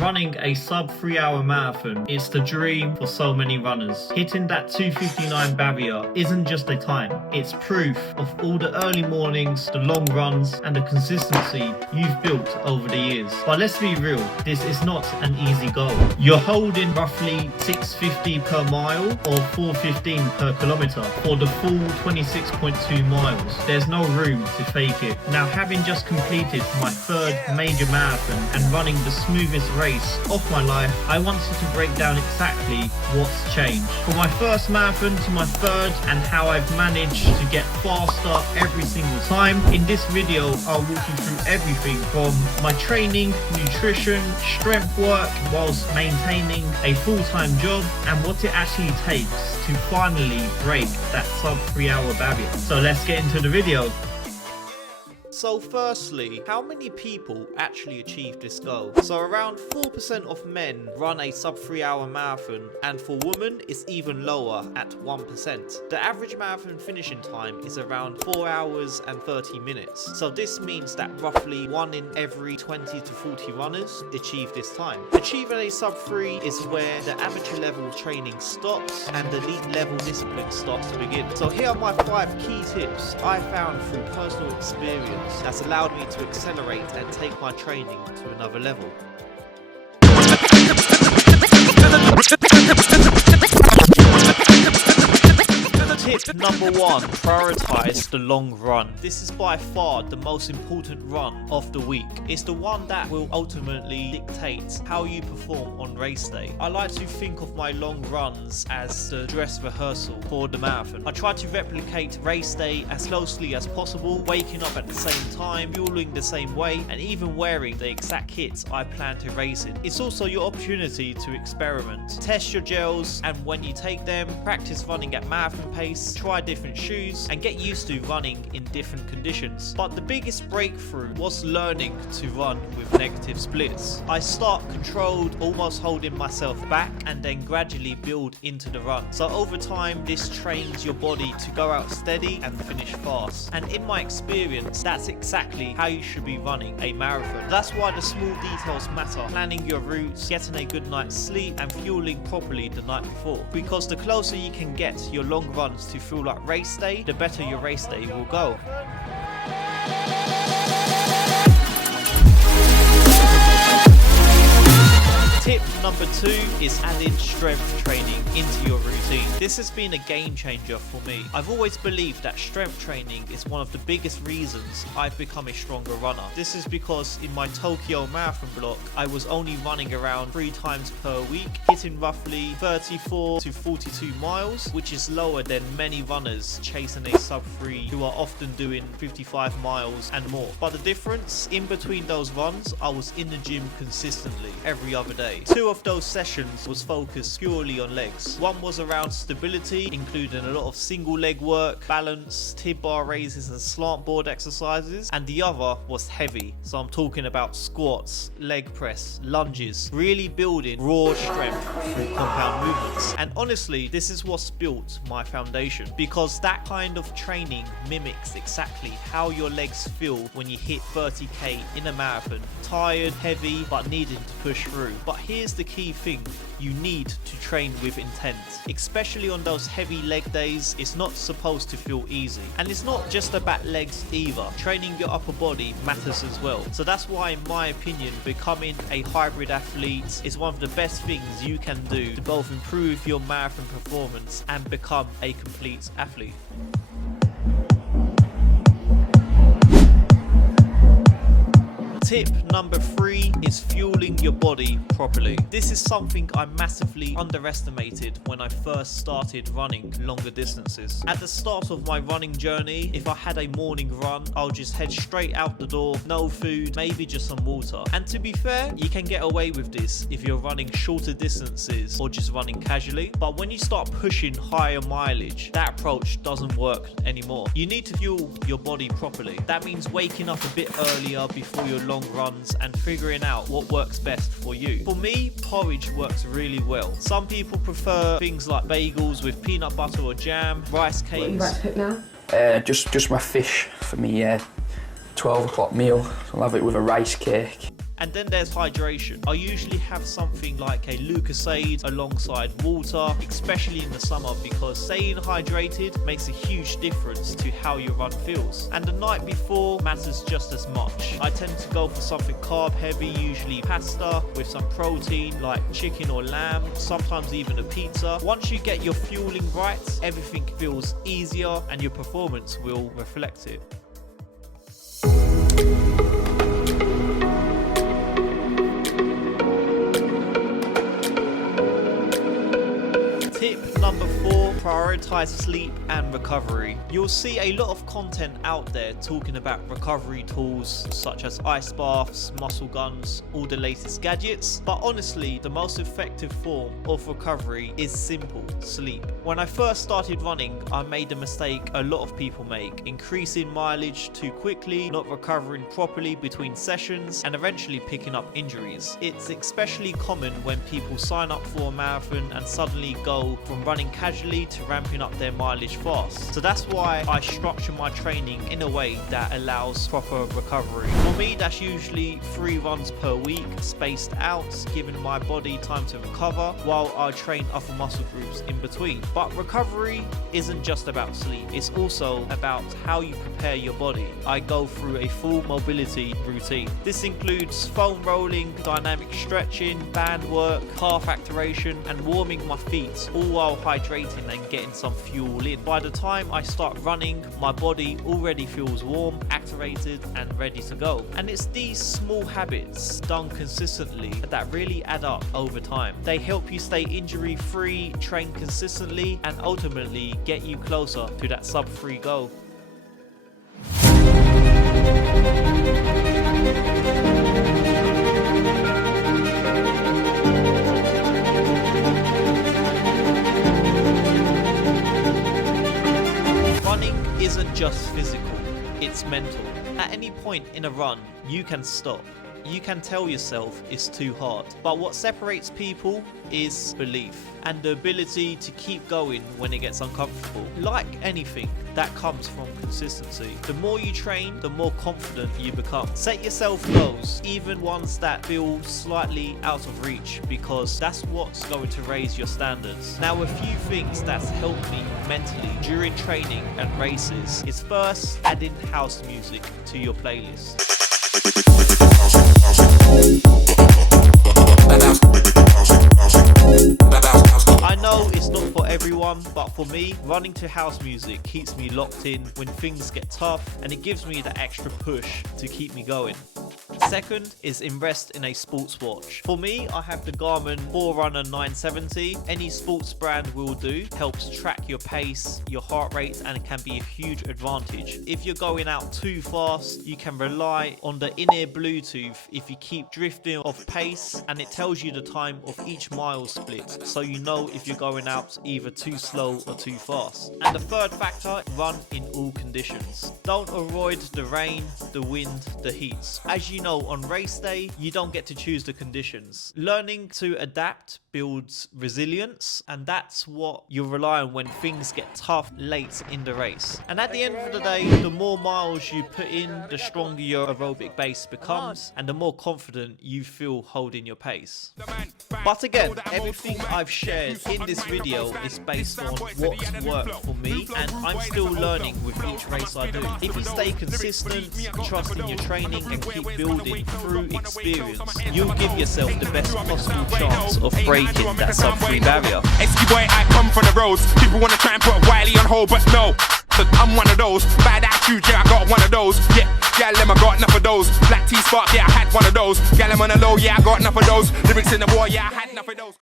Running a sub 3 hour marathon is the dream for so many runners. Hitting that 2:59 barrier isn't just a time, it's proof of all the early mornings, the long runs, and the consistency you've built over the years. But let's be real, this is not an easy goal. You're holding roughly 650 per mile or 415 per kilometer for the full 26.2 miles. There's no room to fake it. Now, having just completed my third major marathon and running the smoothest race of my life, I wanted to break down exactly what's changed from my first marathon to my third and how I've managed to get faster every single time. In this video, I'll walk you through everything from my training, nutrition, strength work whilst maintaining a full-time job, and what it actually takes to finally break that sub 3 hour barrier. So let's get into the video. So firstly, how many people actually achieve this goal? So around 4% of men run a sub 3 hour marathon, and for women it's even lower at 1%. The average marathon finishing time is around 4 hours and 30 minutes. So this means that roughly 1 in every 20 to 40 runners achieve this time. Achieving a sub 3 is where the amateur level training stops and the elite level discipline starts to begin. So here are my 5 key tips I found through personal experience that's allowed me to accelerate and take my training to another level. Tip number 1, prioritize the long run. This is by far the most important run of the week. It's the one that will ultimately dictate how you perform on race day. I like to think of my long runs as the dress rehearsal for the marathon. I try to replicate race day as closely as possible, waking up at the same time, fueling the same way, and even wearing the exact kits I plan to race in. It's also your opportunity to experiment. Test your gels, and when you take them, practice running at marathon pace, try different shoes, and get used to running in different conditions. But the biggest breakthrough was learning to run with negative splits. I start controlled, almost holding myself back, and then gradually build into the run. So over time, this trains your body to go out steady and finish fast. And in my experience, that's exactly how you should be running a marathon. That's why the small details matter. Planning your routes, getting a good night's sleep, and fueling properly the night before. Because the closer you can get your long runs to feel like race day, the better your race day will go. Tip number 2 is adding strength training into your routine. This has been a game changer for me. I've always believed that strength training is one of the biggest reasons I've become a stronger runner. This is because in my Tokyo marathon block, I was only running around 3 times per week, hitting roughly 34 to 42 miles, which is lower than many runners chasing a sub 3 who are often doing 55 miles and more. But the difference, in between those runs, I was in the gym consistently every other day. 2 of those sessions was focused purely on legs. One was around stability, including a lot of single leg work, balance, tib bar raises and slant board exercises, and the other was heavy. So I'm talking about squats, leg press, lunges, really building raw strength through compound movements. And honestly, this is what's built my foundation, because that kind of training mimics exactly how your legs feel when you hit 30k in a marathon. Tired, heavy, but needing to push through. But here's the key thing, you need to train with intent. Especially on those heavy leg days, it's not supposed to feel easy. And it's not just about legs either. Training your upper body matters as well. So that's why, in my opinion, becoming a hybrid athlete is one of the best things you can do to both improve your marathon performance and become a complete athlete. Tip number 3 is fueling your body properly. This is something I massively underestimated when I first started running longer distances. At the start of my running journey, if I had a morning run, I'll just head straight out the door, no food, maybe just some water. And to be fair, you can get away with this if you're running shorter distances or just running casually. But when you start pushing higher mileage, that approach doesn't work anymore. You need to fuel your body properly. That means waking up a bit earlier before your long runs and figuring out what works best for you. For me, porridge works really well. Some people prefer things like bagels with peanut butter or jam, rice cakes. What are you about to cook now? Just my fish for me, 12 o'clock meal. I'll have it with a rice cake. And then there's hydration. I usually have something like a Lucasade alongside water, especially in the summer, because staying hydrated makes a huge difference to how your run feels. And the night before matters just as much. I tend to go for something carb heavy, usually pasta with some protein like chicken or lamb, sometimes even a pizza. Once you get your fueling right, everything feels easier and your performance will reflect it. Tip number 4, prioritize sleep and recovery. You'll see a lot of content out there talking about recovery tools such as ice baths, muscle guns, all the latest gadgets, but honestly, the most effective form of recovery is simple: sleep. When I first started running, I made the mistake a lot of people make, increasing mileage too quickly, not recovering properly between sessions, and eventually picking up injuries. It's especially common when people sign up for a marathon and suddenly go from running casually to ramping up their mileage fast. So that's why I structure my training in a way that allows proper recovery. For me, that's usually 3 runs per week, spaced out, giving my body time to recover while I train other muscle groups in between. But recovery isn't just about sleep, it's also about how you prepare your body. I go through a full mobility routine. This includes foam rolling, dynamic stretching, band work, calf activation, and warming my feet, all while hydrating and getting some fuel in. By the time I start running, my body already feels warm, activated, and ready to go. And it's these small habits done consistently that really add up over time. They help you stay injury free, train consistently, and ultimately get you closer to that sub-3 goal. Running isn't just physical, it's mental. At any point in a run, you can stop. You can tell yourself it's too hard. But what separates people is belief and the ability to keep going when it gets uncomfortable. Like anything, that comes from consistency. The more you train, the more confident you become. Set yourself goals, even ones that feel slightly out of reach, because that's what's going to raise your standards. Now, a few things that's helped me mentally during training and races is first, adding house music to your playlist. I know it's not for everyone, but for me, running to house music keeps me locked in when things get tough, and it gives me the extra push to keep me going. Second is invest in a sports watch. For me, I have the Garmin Forerunner 970. Any sports brand will do. Helps track your pace, your heart rate, and it can be a huge advantage. If you're going out too fast, you can rely on the in-ear Bluetooth if you keep drifting off pace, and it tells you the time of each mile split, so you know if you're going out either too slow or too fast. And the third factor, run in all conditions. Don't avoid the rain, the wind, the heat. As you know, on race day, you don't get to choose the conditions. Learning to adapt builds resilience, and that's what you rely on when things get tough late in the race. And at the end of the day, the more miles you put in, the stronger your aerobic base becomes, and the more confident you feel holding your pace. But again, everything I've shared in this video is based on what's worked for me, and I'm still learning with each race I do. If you stay consistent, trust in your training, and keep building through experience, you'll give yourself the best possible chance of breaking that sub-3 barrier. SQ boy, I come from the roads. People wanna try and put Wiley on hold, but no. I'm one of those. Bad attitude, yeah, I got one of those. Yeah, gal, I got enough of those. Black T-Spark, yeah, I had one of those. Gal, I'm on a low, yeah, I got enough of those. Lyrics in the war, yeah, I had enough of those.